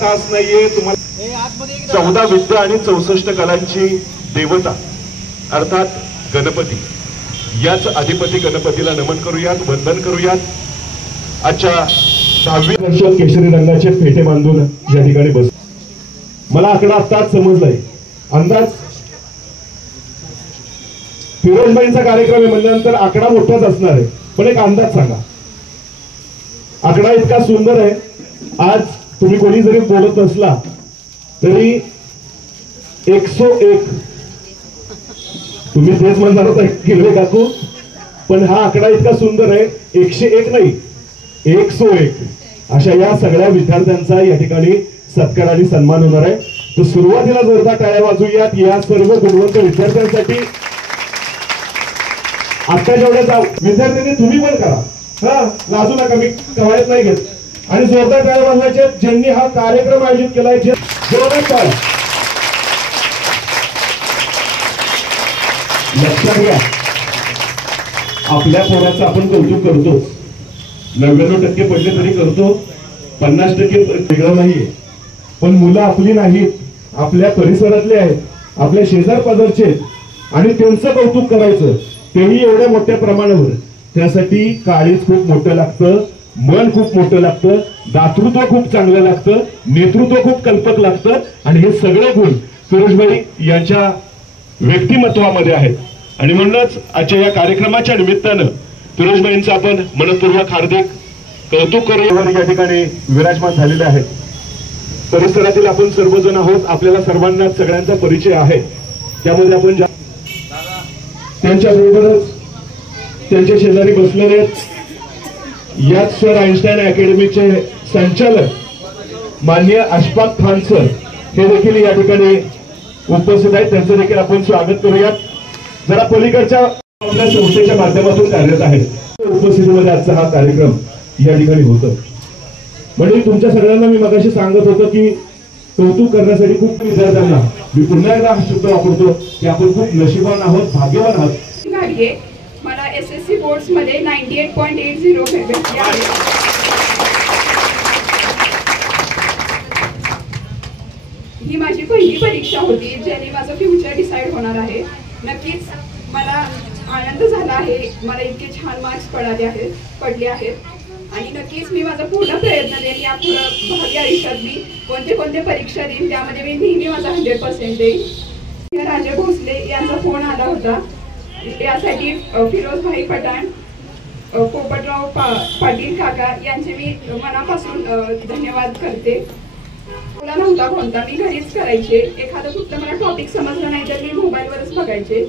कास नाहीये तुम्हाला 14 विद्या आणि 64 कलांची देवता अर्थात गणपती, याच अधिपती गणपतीला नमन करूयात, वंदन करूयात। आजच्या 10वी वर्षात केशरी रंगाचे फेटे बांधून या ठिकाणी बस। मला आकडा आत्ताच समजलाय, अंदाज फिरोजबाईंचा कार्यक्रम आहे म्हणल्यानंतर आकडा मोठाच असणार आहे, पण एक अंदाज सांगा। आकडा इतका सुंदर आहे, आज तुम्ही कोणी जरी बोलत नसला तरी 101 तुम्ही तेच म्हणणार होता किल्ले काकू, पण हा आकडा इतका सुंदर आहे, 101 नाही 101 अशा या सगळ्या विद्यार्थ्यांचा या ठिकाणी सत्कार आणि सन्मान होणार आहे। तर सुरुवातीला जोरदार टाळ्या वाजवूयात या सर्व गुणवंत विद्यार्थ्यांसाठी। आता जेवढ्या विद्यार्थ्यांनी तुम्ही पण करा, हा लाजू नका, मी कवायत नाही घेत, आणि जोरदार टाळ्या वाजवायचे ज्यांनी हा कार्यक्रम आयोजित केलाय। जोरदार टाळ्या। लक्षात घ्या, आपल्या पोराचं आपण कौतुक करतो, 99% पडले तरी करतो, 50% वेगळं नाहीये, पण मुलं आपली नाहीत, आपल्या परिसरातले आहेत, आपल्या शेजार पाजारचे आहेत, आणि त्यांचं कौतुक करायचं तेही एवढ्या मोठ्या प्रमाणावर। त्यासाठी काळीज खूप मोठं लागतं, मन खूप मोठं लागतं, दातृत्व खूप चांगलं लागतं, नेतृत्व खूप कल्पक लागतं, आणि हे सगळे गुण फिरोजबाई यांच्या व्यक्तिमत्वामध्ये आहेत। आणि म्हणूनच आजच्या या कार्यक्रमाच्या निमित्तानं फिरोजबाईंचं आपण मनपूर्वक हार्दिक कौतुक करू या ठिकाणी विराजमान झालेले आहेत। परिसरातील आपण सर्वजण आहोत, आपल्याला सर्वांना सगळ्यांचा परिचय आहे, त्यामध्ये आपण त्यांच्या बरोबरच त्यांच्या शेजारी बसलेले याच सर आईन्स्टाईन अकॅडमीचे संचालक माननीय अशफाक खान सर हे देखील या ठिकाणी उपस्थित आहेत, त्यांचं देखील आपण स्वागत करूयात। जरा पलीकडच्या आपल्या संस्थेच्या माध्यमातून कार्यरत आहेत, उपस्थितीमध्ये आजचा हा कार्यक्रम या ठिकाणी होतं। म्हणजे तुमच्या सगळ्यांना मी मगाशी सांगत होतो की कौतुक करण्यासाठी खूप विद्यार्थ्यांना मी पुन्हा एकदा हा शब्द वापरतो की आपण खूप नशिबान आहोत, भाग्यवान आहोत। मला SSC बोर्ड्स मध्ये 98.80 भेटले आहे। ही माझी पहिली परीक्षा होती ज्याने माझं फ्युचर डिसाईड होणार आहे। नक्कीच मला आनंद झाला आहे, मला इतके छान मार्क्स पडले आहेत, आणि नक्कीच मी माझा पूर्ण प्रयत्न देईन यापुढे भावी आयुष्यात मी कोणते परीक्षा देईन त्यामध्ये मी नेहमी माझा 100% देईन। राजा भोसले यांचा फोन आला होता, यासाठी फिरोजभाई पठाण, पोपटराव पाटील काका यांचे मी मनापासून धन्यवाद करते। मला नव्हता कोणता, मी घरीच करायचे, एखादं कुठलं मला टॉपिक समजलं नाही तर मी मोबाईलवरच बघायचे,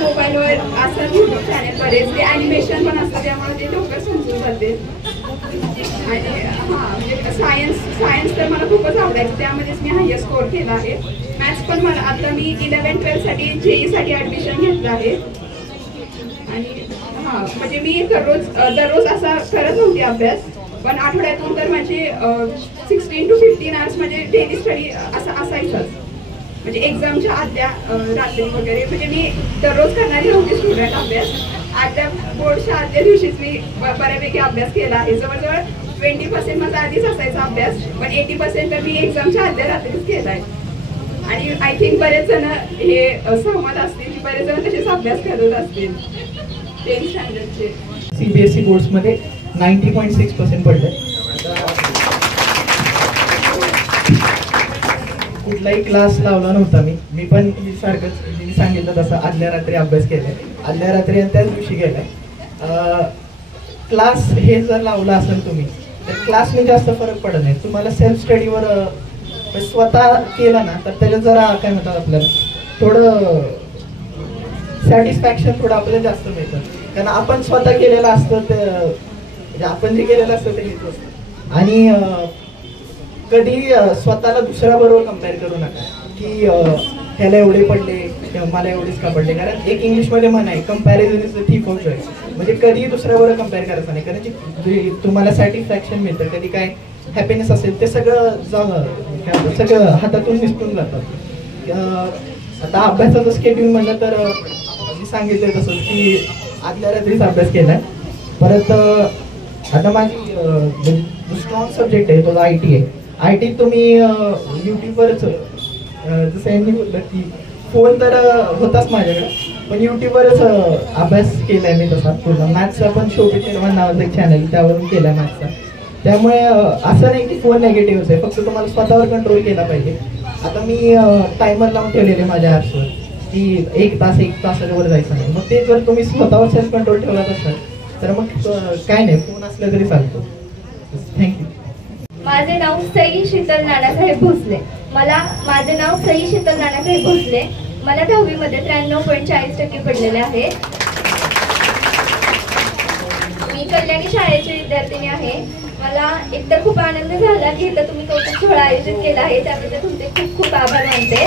मोबाईलवर असं युट्यूब चॅनेल बरेच ते ॲनिमेशन पण असतं त्यामुळे ते लवकर समजून जाते। आणि म्हणजे सायन्स तर मला खूपच आवडायचं, त्यामध्येच मी हायस्ट स्कोअर केला आहे। मॅथ्स पण मला आता मी 11-12 साठी JEE साठी ॲडमिशन घेतलं आहे। आणि म्हणजे मी दररोज असा करत नव्हते अभ्यास, पण आठवड्यातून तर माझे 16 to 15 आवर्स म्हणजे डेली स्टडी असायचंच, म्हणजे एक्झामच्या आदल्या रात्री वगैरे, म्हणजे मी दररोज करणारी नव्हती स्टुडंट अभ्यास। आदल्या बोर्डच्या आदल्या दिवशीच मी बऱ्यापैकी अभ्यास केला आहे, जवळजवळ 20% माझा आधीच असायचा अभ्यास, पण 80% तर मी एक्झामच्या आदल्या रात्रीच केला आहे। आणि आय थिंक बरेच जण हे सहमत असतील, बरेच जण तसेच अभ्यास करत असतील 10th स्टँडर्डचे। CBSE बोर्ड्समध्ये 90.6% पडले। कुठलाही क्लास लावला नव्हता मी पण सारखंच मी सांगितलं तसं आदल्या रात्री अभ्यास केलाय, आदल्या रात्री आणि त्याच दिवशी गेलाय। क्लास हे जर लावला असेल तुम्ही तर क्लासने जास्त फरक पडत नाही, तुम्हाला सेल्फ स्टडीवर स्वतः केलं ना तर त्याच्यात जरा काय म्हणतात आपल्याला थोडं सॅटिस्फॅक्शन थोडं आपल्याला जास्त मिळतं, कारण आपण स्वतः केलेलं असतं ते म्हणजे आपण जे केलेलं असतं ते हेच असतं। आणि कधी स्वतःला दुसऱ्याबरोबर कम्पेअर करू नका की ह्याला एवढे पडले किंवा मला एवढेच का पडले, कारण एक इंग्लिशमध्ये म्हण आहे comparison is the thief of Joy, म्हणजे कधी दुसऱ्याबरोबर कम्पेअर करायचं नाही, कारण जे तुम्हाला सॅटिस्फॅक्शन मिळतं, कधी काय हॅपीनेस असेल ते सगळं हातातून निसटून जातं। आता अभ्यासाचं स्केड्यूल म्हणलं तर मी सांगितलं तसं की आदल्या रात्रीच अभ्यास केलाय, परत आता माझी जो स्ट्रॉंग सब्जेक्ट आहे तो IT आहे. IT तुम्ही यूट्यूबवरच जसं यांनी बोललं की फोन तर होताच माझ्याकडे, पण यूट्यूबवरच अभ्यास केलाय मी तसा पूर्ण. मॅथ्सचा पण शोभित निर्माण नावाचं एक चॅनल त्यावरून केला मॅथ्सचा. त्यामुळे असं नाही की फोन नेगेटिव्हच आहे, फक्त तुम्हाला स्वतःवर कंट्रोल केला पाहिजे. आता मी टायमर लावून ठेवलेले माझ्या ॲप्सवर की 1 तासाच्या वर जायचं नाही. मग ते जर तुम्ही स्वतःवर सेल्फ कंट्रोल ठेवत असाल तर मग काय नाही, फोन असला तरी चालतो. थँक्यू. माझे नाव सई शीतल नानासाहेब भोसले. माझे नाव सई शीतल नानासाहेब भोसले. मला 10वी मध्ये 93.40% पडलेले आहे. मी कल्याणी शाळेची विद्यार्थिनी आहे. मला एकतर खूप आनंद झाला की इथं तुम्ही कौतुक सोहळा आयोजित केला आहे, त्याबद्दल तुमचे खूप खूप आभार मानते.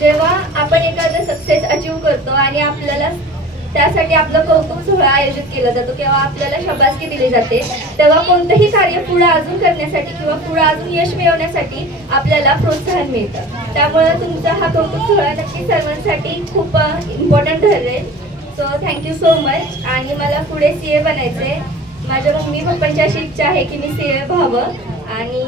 जेव्हा आपण एखादं सक्सेस अचीव करतो आणि आपल्याला त्यासाठी आपलं कौतुक सोहळा आयोजित केला जातो किंवा आपल्याला शाबासकी दिली जाते, तेव्हा कोणतंही कार्य पुढे अजून करण्यासाठी किंवा पुढे अजून यश मिळवण्यासाठी आपल्याला प्रोत्साहन मिळतं. त्यामुळे तुमचा हा कौतुक सोहळा नक्की सर्वांसाठी खूप इम्पॉर्टंट ठरेल. So thank you so much. आणि मला पुढे CA बनायचे. माझ्या मम्मी पप्पांची अशी इच्छा आहे की मी CA व्हावं. आणि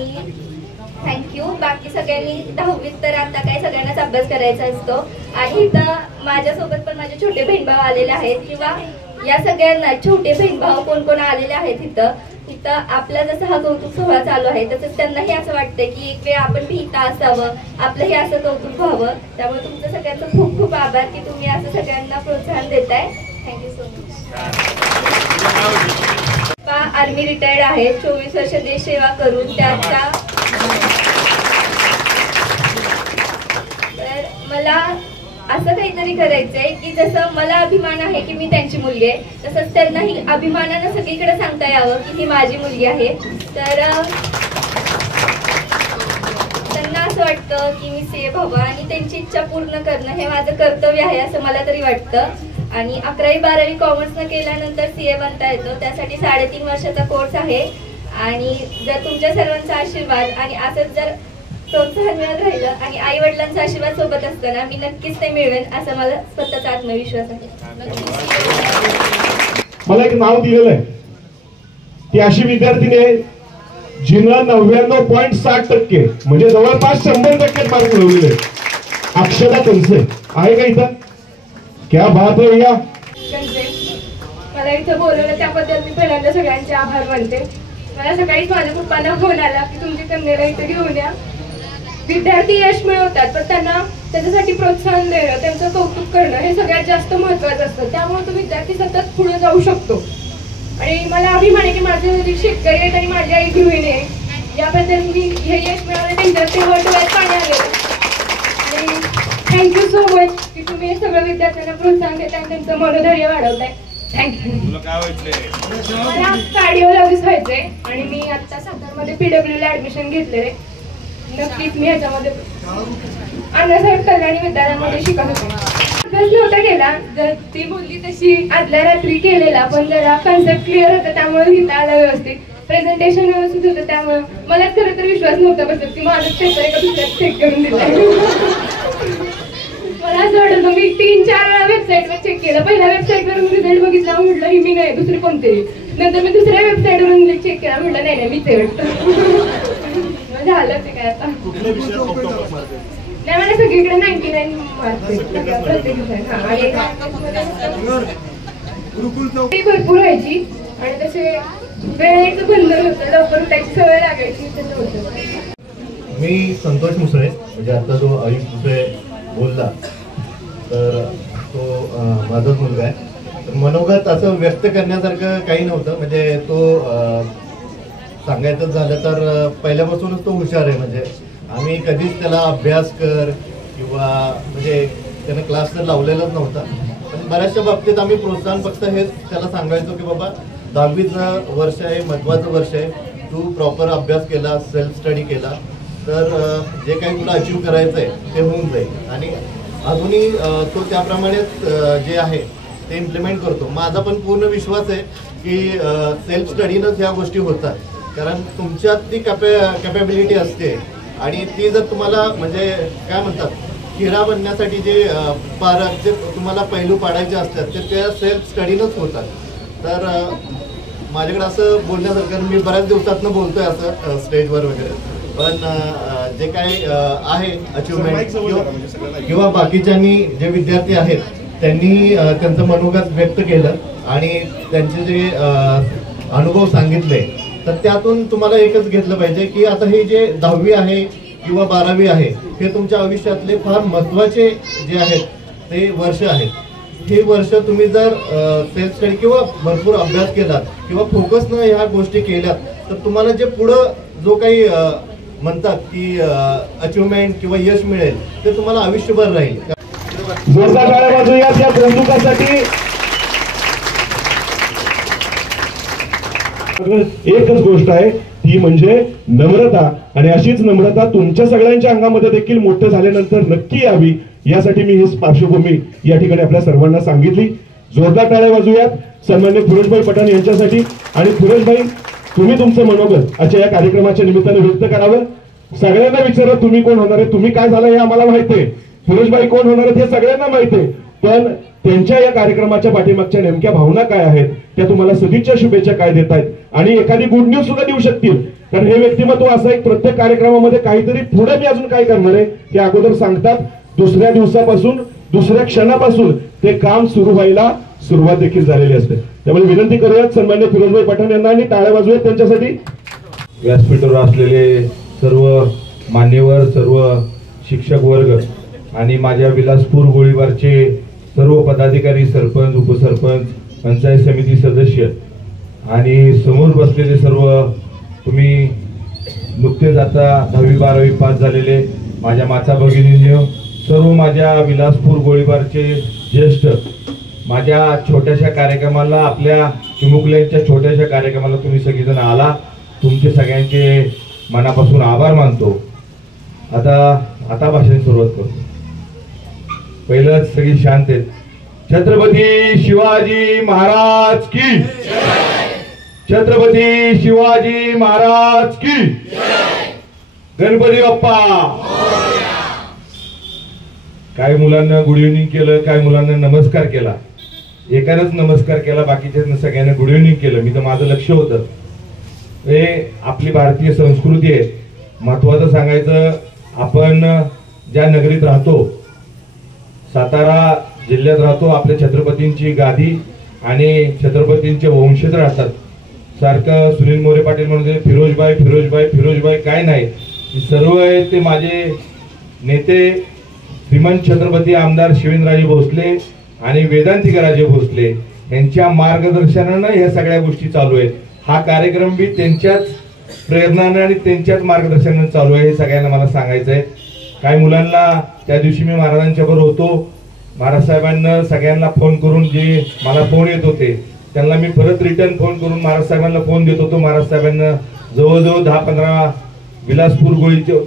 थँक्यू. बाकी सगळ्यांनी 10वीत तर आता काय सगळ्यांनाच अभ्यास करायचा असतो. आणि इथं माझ्यासोबत पण माझे छोटे बहीण भाऊ आलेले आहेत किंवा या सगळ्यांना छोटे बहीण भाऊ कोण कोण आलेले आहेत इथं आपला जसं हा कौतुक सोहळा चालू आहे तसंच त्यांनाही असं वाटतं की एक वेळ आपण भी इथं असावं, आपलंही असं कौतुक व्हावं. त्यामुळे तुमचं सगळ्यांचं खूप खूप आभार की तुम्ही असं सगळ्यांना प्रोत्साहन देताय. Thank you so much. Army retired आहे. 24 वर्ष देश सेवा करून त्याच्या तर मला असं काहीतरी करायचंय की जसं मला अभिमान आहे की मी त्यांची मुलगी आहे, तसंच त्यांनाही अभिमानानं सगळीकडे सांगता यावं की ही माझी मुलगी आहे. तर त्यांना असं वाटतं की मी CA व्हावं आणि त्यांची इच्छा पूर्ण करणं हे माझं कर्तव्य आहे असं मला तरी वाटतं. आणि 11वी 12वी कॉमर्सनं केल्यानंतर CA बनता येतं. त्यासाठी 3.5 वर्षाचा कोर्स आहे. आणि जर तुमच्या सर्वांचा आशीर्वाद आणि असंच जर प्रोत्साहन मिळत राहिलं आणि आई वडिलांचा आशीर्वाद सोबत असताना मी नक्कीच ते मिळवेन असं मला स्वतःचा आत्मविश्वास आहे. मला एक नाव दिलेलं आहे, ती अशी विद्यार्थिनी आहे जिनं 99.60% म्हणजे जवळपास 100% मार्क मिळवलेले. अक्षरा कंसे आहे का इथं? क्या बात आहे. या मला इथं बोलवलं त्याबद्दल मी पहिल्यांदा सगळ्यांचे आभार मानते. मला सकाळीच माझ्या पप्पांना फोन आला की तुमच्या कन्येला इथं घेऊन या. विद्यार्थी यश मिळवतात पण त्यांना त्याच्यासाठी प्रोत्साहन देणं, त्यांचं कौतुक करणं हे सगळ्यात जास्त महत्त्वाचं असतं. त्यामुळे तो विद्यार्थी सतत पुढे जाऊ शकतो. आणि मला अभिमान आहे की माझे वडील शेतकरी आहेत आणि माझी आई गृहिणी आहे. याबद्दल मी हे यश मिळवलं त्यांच्या तेव्हा डोळ्यात पाणी आलेलं. आणि थँक्यू सो मच की तुम्ही सगळ्या विद्यार्थ्यांना प्रोत्साहन देताय आणि त्यांचं मनोधैर्य वाढवताय. थँक्यू. मला कार्डिओलॉजिस्ट व्हायचंय आणि मी आता सातारमध्ये PWला ऍडमिशन घेतलेले. नक्कीच मी ह्याच्यामध्ये अण्णासाहेब कल्याणी विद्यालयामध्ये शिकत होते. अभ्यास नव्हता केला, जर ती बोलली तशी आदल्या रात्री केलेला, पण जरा कन्सेप्ट क्लिअर होता त्यामुळे लिहिता आलं व्यवस्थित. प्रेझेंटेशन व्यवस्थित होतं त्यामुळे मलाच खरं तर विश्वास नव्हता बसत की माझं पेपर एका दुसऱ्यात चेक करून दिला. मला असं वाटत मी 3-4 वेळा वेबसाईटवर चेक केलं. पहिल्या वेबसाईटवरून रिझल्ट बघितला, म्हटलं ही मी नाही दुसरी कोणतरी. नंतर मी दुसऱ्या वेबसाईटवरून चेक केला, म्हटलं नाही मीच आहे वाटतं. झालं ते काय आता नाही. मला सगळीकडे 99 मार्क्स प्रत्येक भरपूर व्हायची आणि तसे वेळेचं बंधन होतं, लवकर उठायची सवय लागायची. मी संतोष मुसळे, म्हणजे आता जो आयुष मुसळे बोलला तर तो माझाच मुलगा आहे. तर मनोगत असं व्यक्त करण्यासारखं काही नव्हतं. म्हणजे तो सांगायचं झालं तर पहिल्यापासूनच तो हुशार आहे. म्हणजे आम्ही कधीच त्याला अभ्यास कर किंवा म्हणजे त्यानं क्लास तर लावलेलाच नव्हता. पण बऱ्याचशा बाबतीत आम्ही प्रोत्साहन फक्त हेच त्याला सांगायचो की बाबा 10वीचं वर्ष आहे, महत्त्वाचं वर्ष आहे, तू प्रॉपर अभ्यास केला, सेल्फ स्टडी केला तर जे काही तुला अचीव करायचं आहे ते होऊन जाईल. आणि अजूनही तो त्याप्रमाणेच जे आहे ते इम्प्लिमेंट करतो. माझा पण पूर्ण विश्वास आहे की सेल्फ स्टडीनंच ह्या गोष्टी होतात. कारण तुमच्यात ती कॅपॅबिलिटी असते आणि ती जर तुम्हाला म्हणजे काय म्हणतात हिरा बनण्यासाठी जे तुम्हाला पैलू पाडायचे असतात ते त्या सेल्फ स्टडीनंच होतात. तर माझ्याकडे असं बोलण्यासारखं मी बऱ्याच दिवसातनं बोलतोय असं स्टेजवर वगैरे, पण जे काही आहे अचिव्हमेंट किंवा बाकीच्यांनी जे विद्यार्थी आहेत त्यांनी त्यांचं मनोगत व्यक्त केलं आणि त्यांचे जे अनुभव सांगितले, तर त्यातून तुम्हाला एकच घेतलं पाहिजे की आता हे जे 10वी आहे किंवा 12वी आहे हे तुमच्या आयुष्यातले फार महत्त्वाचे जे आहेत ते वर्ष आहेत. हे वर्ष तुम्ही जर सेल्फ स्टडी किंवा भरपूर अभ्यास केलात किंवा फोकसनं ह्या गोष्टी केल्यात, तर तुम्हाला जे पुढं जो काही म्हणतात की अचिव्हमेंट किंवा यश मिळेल ते तुम्हाला आयुष्यभर राहील. जोरदार टाळ्या वाजवूयात या कौतुकासाठी. एकच गोष्ट आहे ती म्हणजे नम्रता, आणि अशीच नम्रता तुमच्या सगळ्यांच्या अंगामध्ये देखील मोठं झाल्यानंतर नक्की यावी, यासाठी मी ही पार्श्वभूमी या ठिकाणी आपल्या सर्वांना सांगितली. जोरदार टाळ्या वाजवूयात सन्माननीय फिरोजभाई पठाण यांच्यासाठी. आणि फिरोजभाई, तुम्ही तुमचं मनोगत आजच्या या कार्यक्रमाच्या निमित्तानं व्यक्त करावं. सगळ्यांना विचारा तुम्ही कोण होणार आहे, तुम्ही काय झालं हे आम्हाला माहिती आहे, फिरोजभाई कोण होणार आहेत हे सगळ्यांना माहिती आहे, पण त्यांच्या या कार्यक्रमाच्या पाठीमागच्या नेमक्या भावना काय आहेत, त्या तुम्हाला सदिच्छा शुभेच्छा काय देत आहेत, आणि एखादी गुड न्यूज सुद्धा देऊ शकतील. कारण हे व्यक्तिमत्व असं एक प्रत्येक कार्यक्रमामध्ये काहीतरी पुढे मी अजून काय करणार आहे ते अगोदर सांगतात. दुसऱ्या दिवसापासून दुसऱ्या क्षणापासून ते काम सुरू व्हायला सुरुवात देखील झालेली असते. त्यामुळे विनंती करूयात सन्माननीय फिरोजभाई पठाण यांना आणि टाळ्या वाजवूयात त्यांच्यासाठी. व्यासपीठावर असलेले सर्व मान्यवर, सर्व शिक्षक वर्ग आणि माझ्या विलासपूर गोळीबारचे सर्व पदाधिकारी, सरपंच, उपसरपंच, पंचायत समिती सदस्य आणि समोर बसलेले सर्व तुम्ही नुकतेच आता 10वी 12वी पास झालेले माझ्या माता भगिनींनो, सर्व माझ्या विलासपूर गोळीबारचे ज्येष्ठ, माझ्या छोट्याशा कार्यक्रमाला, आपल्या चिमुकल्यांच्या छोट्याशा कार्यक्रमाला तुम्ही सगळेजण आला, तुमचे सगळ्यांचे मनापासून आभार मानतो. आता भाषण सुरुवात करतो. पहिलंच सगळी शांत आहेत. छत्रपती शिवाजी महाराज की, छत्रपती शिवाजी महाराज की, गणपती बाप्पा. काही मुलांना गुड इव्हनिंग केलं, काही मुलांना नमस्कार केला, एकानंच नमस्कार केला, बाकीच्या सगळ्यांना गुड इव्हनिंग केलं. मी तर माझं लक्ष होतं. हे आपली भारतीय संस्कृती आहे. महत्वाचं सांगायचं, आपण ज्या नगरीत राहतो, सातारा जिल्ह्यात राहतो, आपल्या छत्रपतींची गादी आणि छत्रपतींचे वंशज राहतात. सारखं सुनील मोरे पाटील म्हणते फिरोजभाई फिरोजभाई फिरोजभाई, काय नाही, सर्व आहे ते माझे नेते श्रीमंत छत्रपती आमदार शिवेंद्रराजे भोसले आणि वेदांतिकाराजे भोसले यांच्या मार्गदर्शनानं ह्या सगळ्या गोष्टी चालू आहेत. हा कार्यक्रम बी त्यांच्याच प्रेरणाने आणि त्यांच्याच मार्गदर्शनाने चालू आहे, हे सगळ्यांना मला सांगायचं आहे. काही मुलांना त्या दिवशी मी महाराजांच्या बरोबर होतो, महाराज साहेबांना सगळ्यांना फोन करून जे मला फोन येत होते त्यांना मी परत रिटर्न फोन करून महाराज साहेबांना फोन देत होतो. महाराज साहेबांना जवळजवळ 10-15 विलासपूर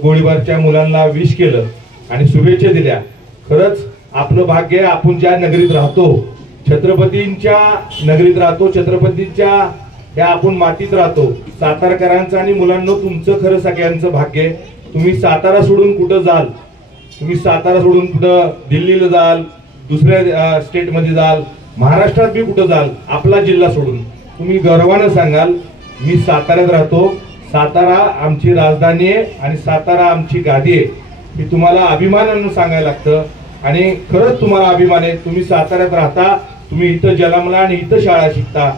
गोळीबारच्या मुलांना विश केलं आणि शुभेच्छा दिल्या. खरंच आपलं भाग्य आहे, आपण ज्या नगरीत राहतो, छत्रपतींच्या नगरीत राहतो, छत्रपतींच्या या आपण मातीत राहतो. सातारकरांचं आणि मुलांना तुमचं खरं सगळ्यांचं भाग्य आहे. तुम्ही सातारा सोडून कुठं जाल, तुम्ही सातारा सोडून कुठं दिल्लीला जाल, दुसऱ्या स्टेटमध्ये जाल, महाराष्ट्रात बी कुठं जाल, आपला जिल्हा सोडून तुम्ही गर्वानं सांगाल मी साताऱ्यात राहतो, सातारा आमची राजधानी आहे आणि सातारा आमची गादी आहे. मी तुम्हाला अभिमानानं सांगायला लागतं आणि खरंच तुम्हाला अभिमान आहे. तुम्ही साताऱ्यात राहता, तुम्ही इथं जन्मला आणि इथं शाळा शिकता.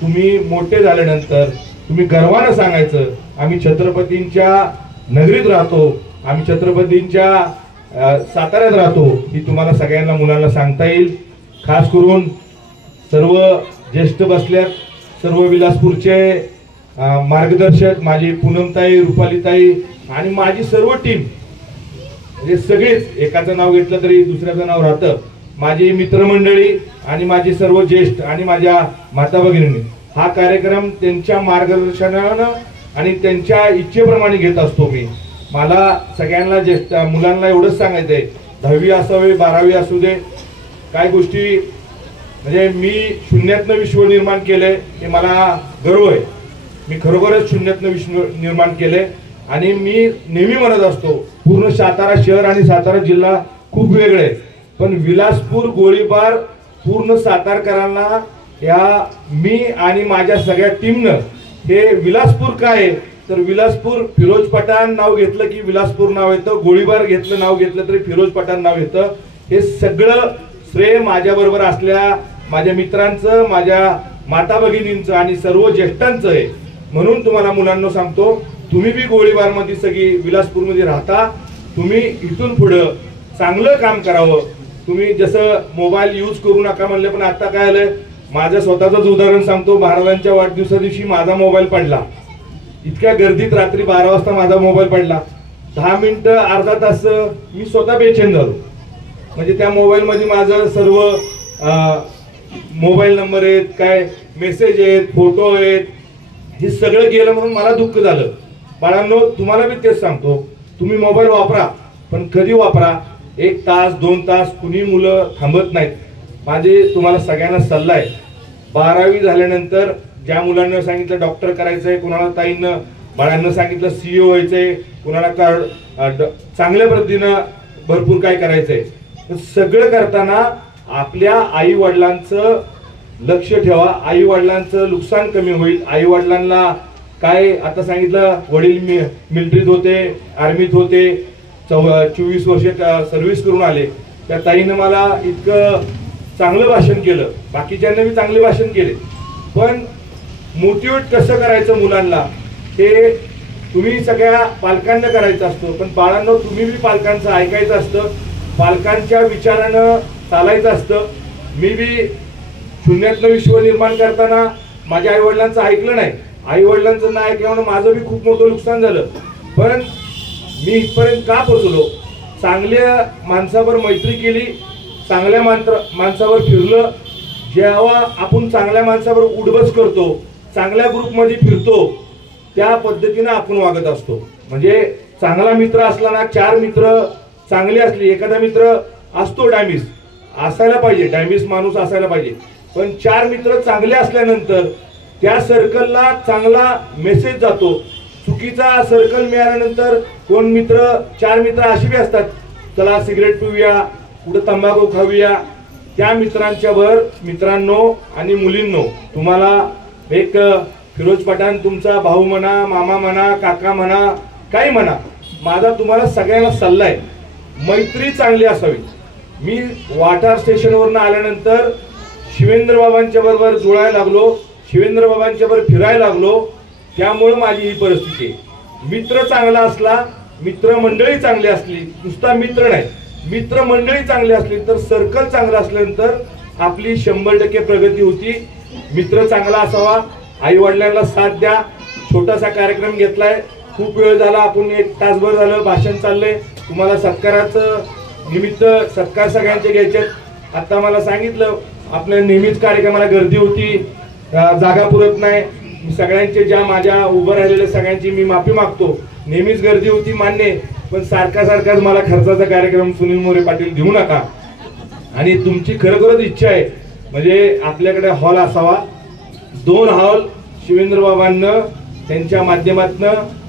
तुम्ही मोठे झाल्यानंतर तुम्ही गर्वानं सांगायचं आम्ही छत्रपतींच्या नगरीत राहतो, आम्ही छत्रपतींच्या साताऱ्यात राहतो. ही तुम्हाला सगळ्यांना मुलांना सांगता येईल. खास करून सर्व ज्येष्ठ बसल्यात, सर्व विलासपूरचे मार्गदर्शक माझी पूनमताई, रुपालीताई आणि माझी सर्व टीम, म्हणजे सगळेच, एकाचं नाव घेतलं तरी दुसऱ्याचं नाव राहतं, माझी मित्रमंडळी आणि माझे सर्व ज्येष्ठ आणि माझ्या माता भगिनींनी हा कार्यक्रम त्यांच्या मार्गदर्शनानं आणि त्यांच्या इच्छेप्रमाणे घेत असतो. मी मला सगळ्यांना ज्येष्ठ मुलांना एवढंच सांगायचंय, 10वी असावे 12वी असू दे, काय गोष्टी म्हणजे मी शून्यातनं विश्व निर्माण केलंय हे मला गर्व आहे. मी खरोखरच शून्यातनं विश्व निर्माण केलंय आणि मी नेहमी म्हणत असतो पूर्ण सातारा शहर आणि सातारा जिल्हा खूप वेगळे, पण विलासपूर गोळीबार पूर्ण सातारकरांना या मी आणि माझ्या सगळ्या टीमनं हे विलासपूर काय आहे तर विलासपूर फिरोज पठाण नाव घेतलं की विलासपूर नाव येतं, गोळीबार घेतलं नाव घेतलं तरी फिरोज पठाण नाव येतं. हे सगळं श्रेय माझ्या बरोबर असल्या माझ्या मित्रांचं, माझ्या माता भगिनींचं आणि सर्व ज्येष्ठांचं आहे. म्हणून तुम्हाला मुलांना सांगतो, तुम्ही बी गोळीबार मध्ये सगळी विलासपूरमध्ये राहता, तुम्ही इथून पुढं चांगलं काम करावं. तुम्ही जसं मोबाईल यूज करू नका म्हणले, पण आता काय आलंय, माझं स्वतःच उदाहरण सांगतो. महाराजांच्या वाढदिवसा दिवशी माझा मोबाईल पडला, इतक्या गर्दीत रात्री 12 वाजता माझा मोबाईल पडला. 10 मिनिटं अर्धा तास मी स्वतः बेचैन झालो. म्हणजे त्या मोबाईल मध्ये माझं सर्व मोबाईल नंबर आहेत, काय मेसेज आहेत, फोटो आहेत, हे सगळं गेलं म्हणून मला दुःख झालं. बाळांनो, तुम्हाला मी तेच सांगतो, तुम्ही मोबाईल वापरा, पण कधी वापरा, 1 तास 2 तास कुणी मुलं थांबत नाहीत. माझे तुम्हाला सगळ्यांना सल्ला आहे, 12वी झाल्यानंतर ज्या मुलांना सांगितलं डॉक्टर करायचंय, कुणाला ताईंना बाळांना सांगितलं CEO व्हायचंय, कुणाला चांगल्या पद्धतीनं भरपूर काय करायचंय, सगळं करताना आपल्या आई वडिलांचं लक्ष ठेवा. आई वडिलांचं नुकसान कमी होईल. आई वडिलांना काय आता सांगितलं, वडील मिलिटरीत होते, आर्मीत होते, 24 वर्ष सर्व्हिस करून आले. त्या ताईनं मला इतकं चांगलं भाषण केलं, बाकीच्यांना मी चांगले भाषण केले, पण मोटिवेट कसं करायचं मुलांना हे तुम्ही सगळ्या पालकांना करायचं असतं. पण बाळांनो, तुम्ही बी पालकांचं ऐकायचं असतं, पालकांच्या विचारानं चालायचं असतं. मी बी शून्यातलं विश्व निर्माण करताना माझ्या आई वडिलांचं ऐकलं नाही. आई वडिलांचं नाही ऐकल्यामुळे माझं बी खूप मोठं नुकसान झालं. पण मी इथपर्यंत का पोहोचलो, चांगल्या माणसावर मैत्री केली, चांगल्या माणसावर फिरलं. जेव्हा आपण चांगल्या माणसावर उडबस करतो, चांगल्या ग्रुपमध्ये फिरतो, त्या पद्धतीने आपण वागत असतो. म्हणजे चांगला मित्र असला ना, 4 मित्र चांगले असले, एखादा मित्र असतो डॅमिस, असायला पाहिजे, डॅमिस माणूस असायला पाहिजे, पण 4 मित्र चांगले असल्यानंतर त्या सर्कलला चांगला मेसेज जातो. चुकीचा सर्कल मिळाल्यानंतर 4 मित्र अशी बी असतात, चला सिगरेट पिऊया, कुठं तंबाखू खाऊया. त्या मित्रांनो आणि मुलींनो, तुम्हाला एक फिरोज पठाण तुमचा भाऊ म्हणा, मामा म्हणा, काका म्हणा, काही म्हणा, माझा तुम्हाला सगळ्यांना सल्ला आहे, मैत्री चांगली असावी. मी वाटार स्टेशनवरनं आल्यानंतर शिवेंद्र बाबांच्या बरोबर जुळायला लागलो, शिवेंद्र बाबांच्या बरोबर फिरायला लागलो, त्यामुळे माझी ही परिस्थिती आहे. मित्र चांगला असला, मित्रमंडळी चांगली असली, नुसता मित्र नाही, मित्रमंडळी चांगली असली तर सर्कल चांगला असल्यानंतर आपली 100% प्रगती होती. मित्र चांगला असावा, आई वडिलांना साथ द्या. छोटासा कार्यक्रम घेतलाय, खूप वेळ झाला, आपण 1 तासभर झालं भाषण चाललंय. तुम्हाला सत्काराचं निमित्त सत्कार सगळ्यांचे घ्यायचे. आता मला सांगितलं, आपल्या नेहमीच कार्यक्रमाला गर्दी होती, जागा पुरत नाही. सगळ्यांचे ज्या माझ्या उभं राहिलेल्या सगळ्यांची मी माफी मागतो. नेहमीच गर्दी होती मान्य, पण सारखाच मला खर्चाचा कार्यक्रम सुनील मोरे पाटील देऊ नका. आणि तुमची खरोखरच इच्छा आहे, म्हणजे आपल्याकडे हॉल असावा. 2 हॉल शिवेंद्र बाबांना त्यांच्या माध्यमातून,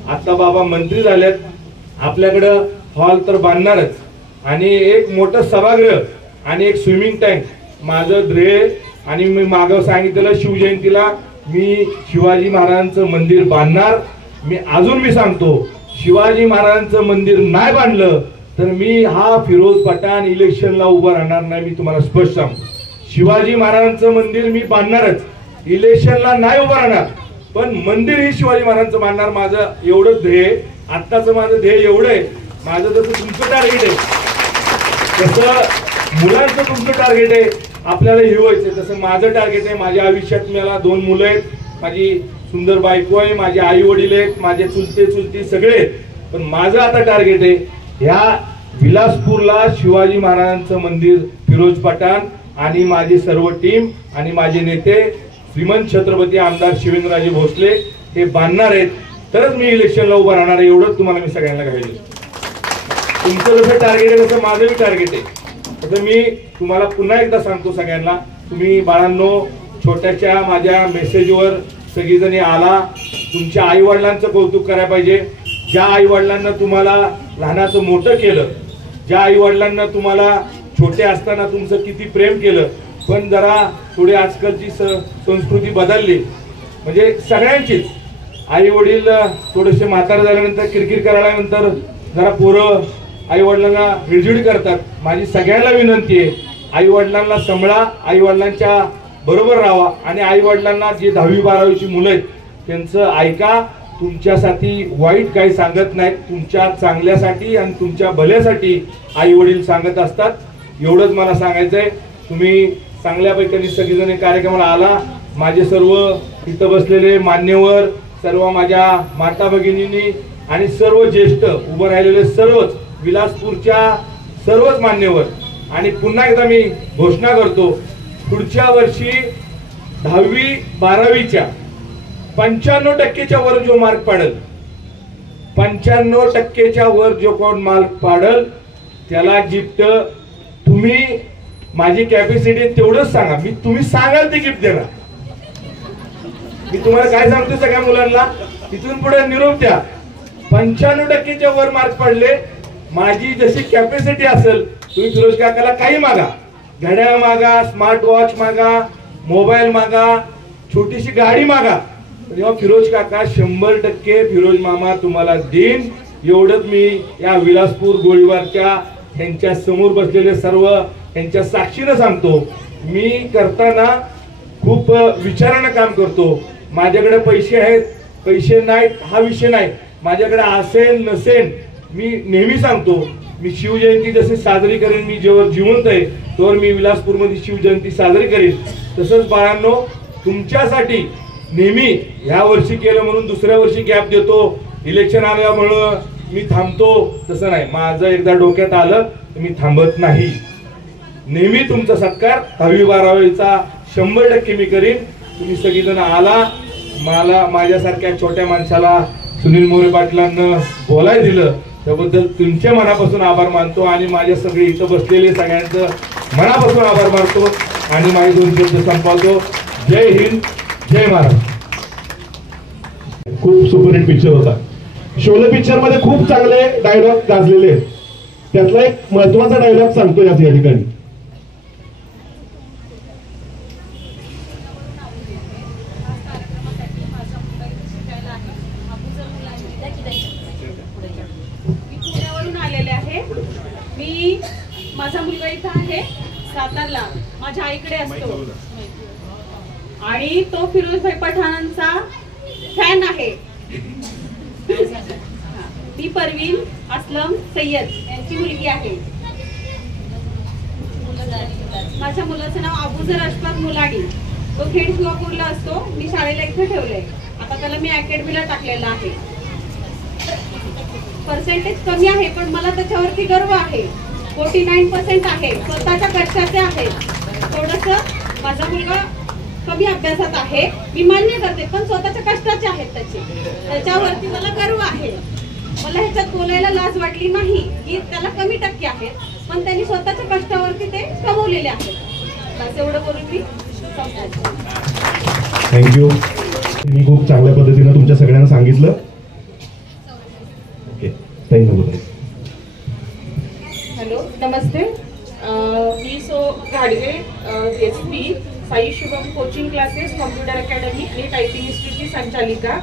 आता बाबा मंत्री झालेत, आपल्याकडं हॉल तर बांधणारच, आणि एक मोठं सभागृह आणि एक स्विमिंग टँक माझं ध्येय. आणि मी मागं सांगितलेलं, शिवजयंतीला मी शिवाजी महाराजांचं मंदिर बांधणार. मी अजून सांगतो, शिवाजी महाराजांचं मंदिर नाही बांधलं तर मी हा फिरोज पठाण इलेक्शनला उभा राहणार नाही. मी तुम्हाला स्पष्ट सांगतो, शिवाजी महाराजांचं मंदिर मी बांधणारच, इलेक्शनला नाही उभा राहणार, पण मंदिर ही शिवाजी महाराजांचं बांधणार. माझं एवढं ध्येय, आत्ताचं माझं ध्येय एवढं आहे. माझं जसं तुमचं टार्गेट आहे, तसं मुलांचं तुमचं टार्गेट आहे, आपल्याला हे व्हायचं, तसं माझं टार्गेट आहे. माझ्या आयुष्यात मला 2 मुलं आहेत, माझी सुंदर बायको आहे, माझे आई वडील आहेत, माझे चुलते सगळे आहेत. पण माझं आता टार्गेट आहे, ह्या विलासपूरला शिवाजी महाराजांचं मंदिर फिरोज पठाण आणि माझी सर्व टीम आणि माझे नेते श्रीमंत छत्रपती आमदार शिवेंद्रराजे भोसले हे बांधणार आहेत, तरच मी इलेक्शनला उभा राहणार आहे. एवढंच तुम्हाला मी सगळ्यांना कळेल. तुमचं जसं टार्गेट आहे तसं माझं बी टार्गेट आहे. तसं मी तुम्हाला पुन्हा एकदा सांगतो सगळ्यांना, तुम्ही बाळांनो छोट्याशा माझ्या मेसेजवर सगळीजणी आला. तुमच्या आई वडिलांचं कौतुक करायला पाहिजे. ज्या आई वडिलांना तुम्हाला लहानाचं मोठं केलं, ज्या आई वडिलांना तुम्हाला छोटे असताना तुमचं किती प्रेम केलं, पण जरा थोडी आजकालची संस्कृती बदलली, म्हणजे सगळ्यांचीच. आई वडील थोडेसे म्हातारे झाल्यानंतर किरकिर करायला नंतर जरा पोरं आई वडिलांना विडजिड करतात. माझी सगळ्यांना विनंती आहे, आई वडिलांना सांभाळा, आई वडिलांच्या बरोबर राहा आणि आई वडिलांना जे 10वी 12वीची मुलं आहेत त्यांचं ऐका. तुमच्यासाठी वाईट काही सांगत नाहीत, तुमच्या चांगल्यासाठी आणि तुमच्या भल्यासाठी आई वडील सांगत असतात. एवढंच मला सांगायचंय. तुम्ही चांगल्यापैकी सगळेजण कार्यक्रमाला आला. माझे सर्व इथं बसलेले मान्यवर, सर्व माझ्या माता भगिनींनी आणि सर्व ज्येष्ठ उभं राहिलेले सर्वच विलासपूरच्या सर्वच मान्यवर, आणि पुन्हा एकदा मी घोषणा करतो, पुढच्या वर्षी 10वी 12वीच्या 95% वर जो मार्क पाडेल, 95% वर जो कोण मार्क पाडेल त्याला गिफ्ट. तुम्ही माझी कॅपॅसिटी तेवढंच सांगा, मी तुम्ही सांगाल ते गिफ्ट देणार. मी तुम्हाला काय सांगतो सगळ्या मुलांना, इथून पुढे निरोप द्या. 95% वर मार्क पडले, माझी जशी कॅपॅसिटी असेल तुम्ही फिरोज काकाला काही मागा, घड्याळ मागा, स्मार्ट वॉच मागा, मोबाईल मागा, छोटीशी गाडी मागा, तेव्हा फिरोज काका 100% फिरोज मामा तुम्हाला देईन. एवढंच मी या विलासपूर गोळीबारच्या त्यांच्या समोर बसलेले सर्व त्यांच्या साक्षीनं सांगतो. मी करताना खूप विचारानं काम करतो. माझ्याकडे पैसे आहेत पैसे नाहीत हा विषय नाही, माझ्याकडे असेल नसेल मी नेहमी सांगतो, मी शिवजयंती जशी साजरी करेन, मी जेव्हा जिवंत आहे तोवर मी विलासपूरमध्ये शिवजयंती साजरी करेन. तसंच बाळांनो, तुमच्यासाठी नेहमी ह्या वर्षी केलं म्हणून दुसऱ्या वर्षी गॅप देतो, इलेक्शन आल्यामुळं मी थांबतो, तसं नाही. माझं एकदा डोक्यात आलं तर मी थांबत नाही. नेहमी तुमचा सत्कार 10वी 12वीचा 100% मी करीन. तुम्ही सगळीजण आला, मला माझ्यासारख्या छोट्या माणसाला सुनील मोरे पाटलांना बोलायला दिलं त्याबद्दल तुमच्या मनापासून आभार मानतो आणि माझ्या सगळे इथं बसलेले सगळ्यांचं मनापासून आभार मानतो आणि माझे 2 शब्द संपवतो. जय हिंद, जय महाराष्ट्र. खूप सुपरहिट पिक्चर होता. शोले पिक्चर मध्ये खूप चांगले डायलॉग गाजलेले आहेत. त्यातला एक महत्वाचा डायलॉग सांगतो या ठिकाणी. माझा मुलगा इथं आहे सातारला, माझ्या आईकडे असतो आणि तो फिरोजभाई पठाणांचा फॅन आहे. ती परवीन असलम सय्यद यांची मुलगी आहे. माझ्या मुलाचं नाव अबुजर अशफाक मुलाडी. तो खेड शिवापूरला असतो. मी शाळेला इथे ठेवलंय. आता त्याला मी अकॅडमीला टाकलेला आहे. पर्सेंटेज कमी आहे पण मला त्याच्यावरती गर्व आहे. 49% आहे. स्वतःच्या कष्टाचे आहे. थोडस माझा मुलगा कमी अभ्यासात आहे मी मान्य करते, पण स्वतःच्या कष्टाचे आहेत त्याच्यावरती मला गर्व आहे. मला ह्याच्यात बोलायला लाज वाटली नाही की त्याला कमी टक्के आहेत, पण त्यांनी स्वतःच्या कष्टावरती ते कमवलेले आहेत. बस एवढं बोलून मी थँक्यू. मी खूप चांगल्या पद्धतीने तुमच्या सगळ्यांना सांगितलं. Okay, thank you. हॅलो, नमस्ते. मी Gadge SP Sai Shubham coaching classes, computer academy आणि टायपिंग इन्स्टिट्यूटची संचालिका.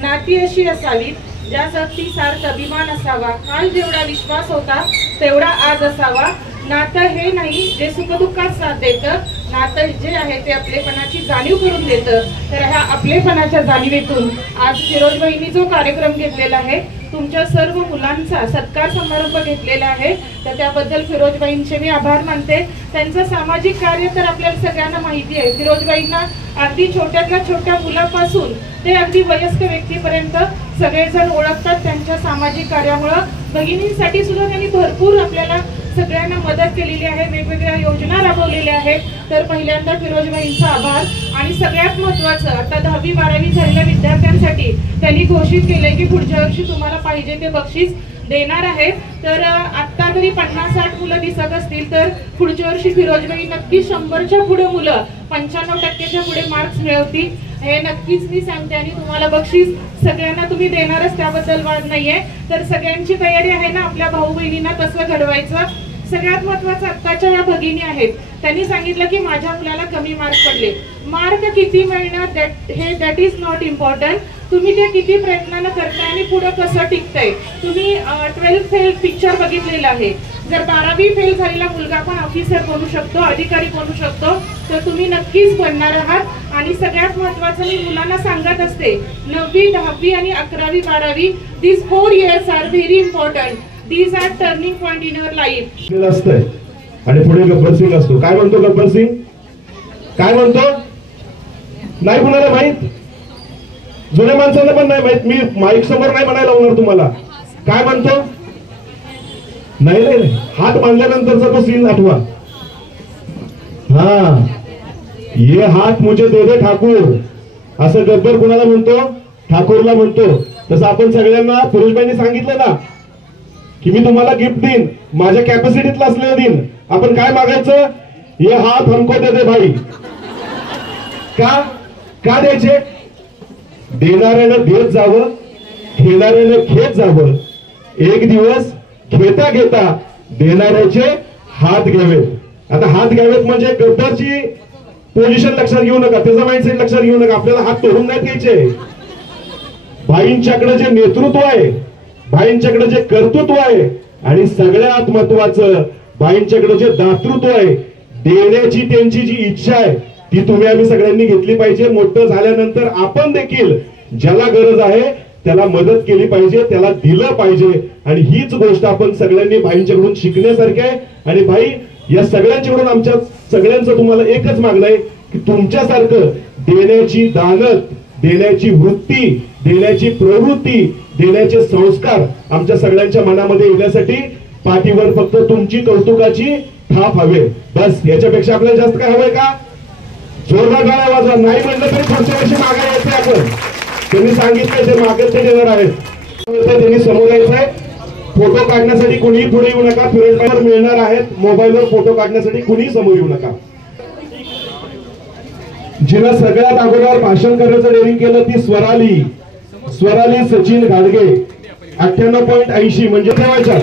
नाती अशी असावीत ज्यासाठी सार्थ अभिमान असावा, काल जेवढा विश्वास होता तेवढा आज असावा. नातं हे नाही जे सुखदुःखात साथ देतं, नातं जे आहे ते आपलेपणाची जाणीव करून देतं. तर ह्या आपलेपणाच्या जाणीवेतून आज फिरोजभाईंनी जो कार्यक्रम घेतलेला आहे, तुमच्या सर्व मुलांचा सत्कार समारंभ घेतलेला आहे, तर त्याबद्दल फिरोजभाईंचे मी आभार मानते. त्यांचं सामाजिक कार्य तर आपल्याला सगळ्यांना माहिती आहे. फिरोजभाईंना अगदी छोट्यातल्या छोट्या मुलापासून ते अगदी वयस्क व्यक्तीपर्यंत सगळेजण ओळखतात त्यांच्या सामाजिक कार्यामुळं. भगिनींसाठी सुद्धा त्यांनी भरपूर आपल्याला सगळ्यांना मदत केलेली आहे, वेगवेगळ्या योजना राबवलेल्या आहेत. तर पहिल्यांदा फिरोजभाईंचा आभार. आणि सगळ्यात महत्त्वाचं, आता 10वी 12वी झालेल्या विद्यार्थ्यांसाठी त्यांनी घोषित केलंय की पुढच्या वर्षी तुम्हाला पाहिजे ते बक्षीस देणार आहे. तर आत्ता जरी 50-60 मुलं दिसत असतील तर पुढच्या वर्षी फिरोजभाई नक्की 100च्या पुढे मुलं 95%च्या पुढे मार्क्स मिळवतील हे नक्कीच मी सांगते. आणि तुम्हाला बक्षीस सगळ्यांना तुम्ही देणारच, त्याबद्दल वाद नाहीये. तर सगळ्यांची तयारी आहे ना आपल्या भाऊ बहिणींना तसं घडवायचं. सगळ्यात महत्त्वाचं, आत्ताच्या या भगिनी आहेत त्यांनी सांगितलं की माझ्या मुलाला कमी मार्क पडले. मार्क किती मिळणार दॅट इज नॉट इम्पॉर्टंट. तुम्ही ते किती प्रयत्नानं करताय आणि पुढे कसं टिकताय. तुम्ही 12th फेल पिक्चर बघितलेलं आहे. जर 12वी फेल झालेला मुलगा पण ऑफिसर बनू शकतो, अधिकारी बनू शकतो, तर तुम्ही नक्कीच बनणार आहात. आणि सगळ्यात महत्त्वाचं मी मुलांना सांगत असते, 9वी 10वी आणि 11वी 12वी these 4 years are very important. These are turning point in your life. असतंय आणि पुढे गब्बर सिंग असतो. काय म्हणतो गब्बर सिंग? काय म्हणतो? नाही कुणाला माहित? जुन्या माणसांना पण नाही माहित. मी माईक समोर नाही म्हणायला लावणार तुम्हाला. काय म्हणतो? नाही नाही, हात बांधल्यानंतरचा तो सीन आठवा. हा, ये हात मुझे दे दे ठाकूर, असं गब्बर कुणाला म्हणतो? ठाकूरला म्हणतो. तसं आपण सगळ्यांना फिरोजबाईंनी सांगितलं ना की मी तुम्हाला गिफ्ट देईन, माझ्या कॅपॅसिटीतलं असलेलं देईन. आपण काय मागायचं? ये हात हमको दे दे भाई. का द्यायचे? देणाऱ्यानं देत जावं, घेणाऱ्यानं घेत जावं. एक दिवस घेता घेता देणाऱ्याचे हात घ्यावेत. आता हात घ्यावेत म्हणजे गब्बरची पोझिशन लक्षात घेऊ नका, त्याचा माइंडसेट लक्षात घेऊ नका. आपल्याला हात तोडून नाही द्यायचे. भाईंच्याकडे जे नेतृत्व आहे, भाईंच्याकडे जे कर्तृत्व आहे आणि सगळ्यात महत्वाचं भाईंच्याकडे जे दातृत्व आहे, देण्याची त्यांची जी इच्छा आहे ती तुम्ही आम्ही सगळ्यांनी घेतली पाहिजे. मोठं झाल्यानंतर आपण देखील ज्याला गरज आहे त्याला मदत केली पाहिजे, त्याला दिलं पाहिजे. आणि हीच गोष्ट आपण सगळ्यांनी भाईंच्याकडून शिकण्यासारखी आहे. आणि भाई या सगळ्यांच्याकडून आमच्या सगळ्यांचं तुम्हाला एकच मागणं आहे की तुमच्यासारखं देण्याची दानत, देण्याची वृत्ती, देण्याची प्रवृत्ती, देण्याचे संस्कार आमच्या सगळ्यांच्या मनामध्ये येण्यासाठी पाठीवर फक्त तुमची कौतुकाची थाप हवे. बस, याच्यापेक्षा आपल्याला जास्त काय हवंय का? जोरदार गाणं वाजवा. नाही म्हणलं तरी पुढच्या वर्षी मागे यायचंय आपण. त्यांनी सांगितलंय ते मागे ते देणार आहेत. त्यांनी समोर यायचंय. फोटो काढण्यासाठी कुणीही पुढे येऊ नका. फिरोजबाईवर मिळणार आहेत मोबाईलवर फोटो काढण्यासाठी कुणीही समोर येऊ नका. जिनं सगळ्यात अगोदर भाषण करण्याचं डेअरिंग केलं ती स्वराली सचिन घाडगे. 98.80 म्हणजे ठेवायच्या.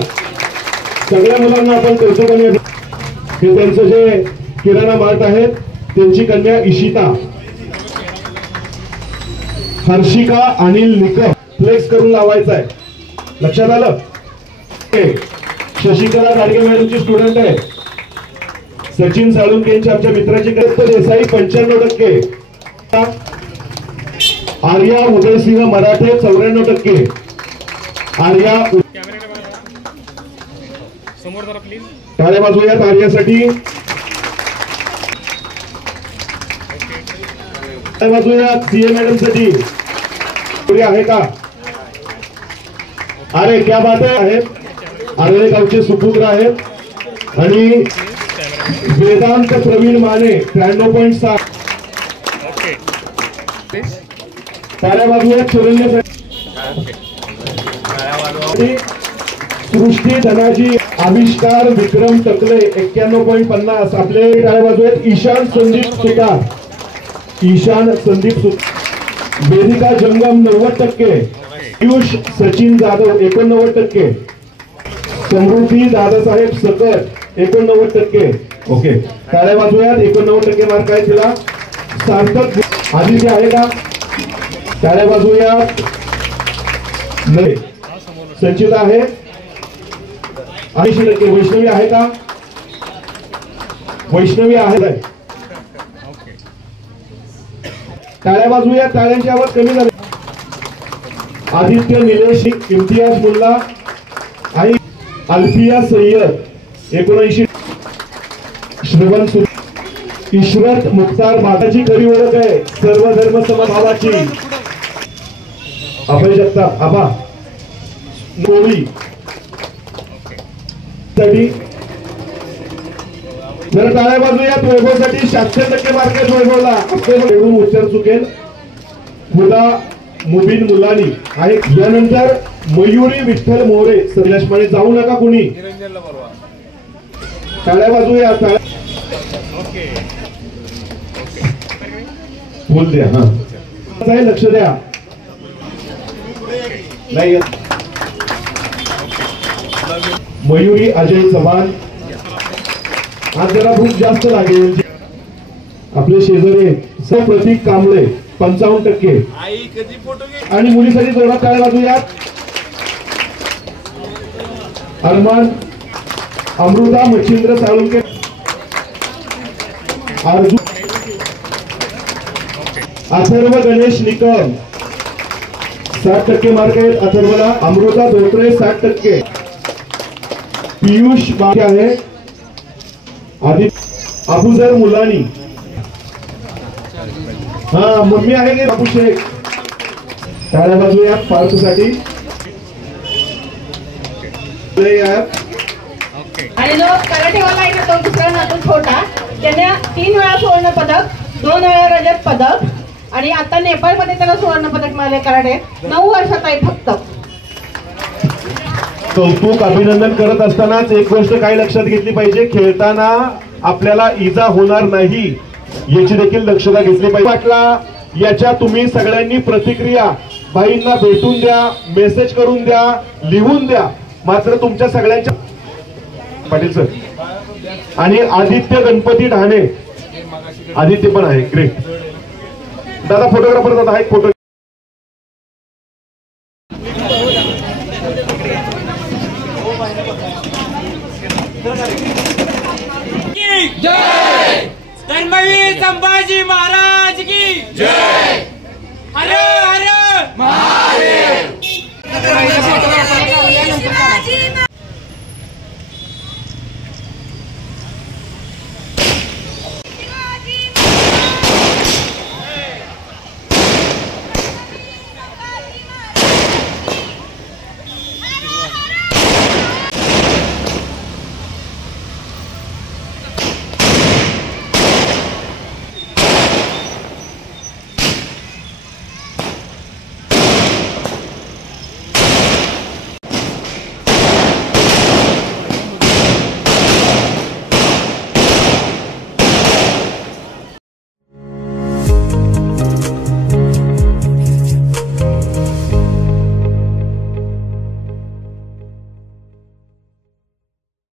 सगळ्या मुलांना आपण कौतुकाने हे त्यांचं जे किराणा मार्ट आहेत त्यांची कन्या इशिता, हर्षिका अनिल निकम फ्लेक्स करून लावायचा आहे. लक्षात आलं? शशिकला गाडगे मॅडमची स्टुडंट आहे. सचिन साळुंके यांची आमच्या मित्राची देसाई 95%. आर्या उदयसिंह मराठे 94%. आर्या टाळ्या वाजवूयात आर्यासाठी. टाळ्या वाजवूयात सीए मॅडम साठी. आहे का? अरे क्या बात आहे. आर्ले गावचे सुपुत्र आहेत. आणि वेदांत प्रवीण माने 93.7. टाळ्या वाजवूयात शरण्यसाठी. सृष्टी धनाजी आविष्कार विक्रम टकले 91.50. आपले टाळ्या वाजवूयात ईशान संदीप सुतार. वेदिका जंगम 90%. पियुष सचिन जाधव 89%. समृद्धी दादासाहेब सकट 89%. ओके, टाळ्या वाजवूयात. 89% मार्क आहे तिला. सार्थक आदित्य आहे का? टाळ्या वाजवूयात. नाही, संचिता आहे. 80%. वैष्णवी आहे का? वैष्णवी आहे. टाळ्या वाजवूयात. टाळ्यांची आवाज कमी झाली. आदित्य निलेश, इम्तियाज मुल्ला आणि अल्फिया सय्यद 79. श्रवण इशरत मुख्तार. माझी खरी ओळख आहे सर्व धर्म समभावाची. अभय जगताप आबा नोळी साठी. जर टाळ्या वाजवूयात वैभवसाठी. 700% मार्क आहेत वैभवला. एवढून उच्चार चुकेल. मुला मुबीन मुलानी आहे. यानंतर मयुरी विठ्ठल मोरे. संदेशमाने जाऊ नका कुणी. टाळ्या वाजवूया. बोल द्या. हा, लक्ष द्या. नाही, मयुरी अजय चव्हाण आज जरा भूक जास्त लागेल. आपले शेजारी प्रतीक कांबळे 55%. आणि मुलीसाठी जोरात टाळ्या वाजूयात. अरमान अमृता मच्छिंद्र साळुंके, अर्जुन अथर्व गणेश निकम 60% मार्क आहेत अथर्वला. अमृता धोत्रे 60%. पियुष बाकी आहे. अबुजर मुलानी, हा मम्मी आहे की बापू शेख. टाळ्या वाजूया पार्थसाठी. आणि जो कराटेवाला आहे ना, तो दुसरा नातू छोटा, त्याने 3 वेळा सुवर्ण पदक, 2 वेळा रजत पदक आणि आता नेपाळमध्ये त्याला सुवर्ण पदक मिळाले कराटे. 9 वर्षात आहे फक्त. कौतुक अभिनंदन करत असतानाच एक गोष्ट काय लक्षात घेतली पाहिजे, खेळताना आपल्याला इजा होणार नाही याची देखील दक्षता घेतली पाहिजे. वाटला याच्या तुम्ही सगळ्यांनी प्रतिक्रिया भाईंना भेटून द्या, मेसेज करून द्या, लिहून द्या. मात्र तुमच्या सगळ्यांच्या पाटील सर आणि आदित्य गणपती ढाणे, आदित्य पण आहे. ग्रेट दादा, फोटोग्राफर दादा आहे. फोटो धर्मवीर संभाजी महाराज की जय. हर हर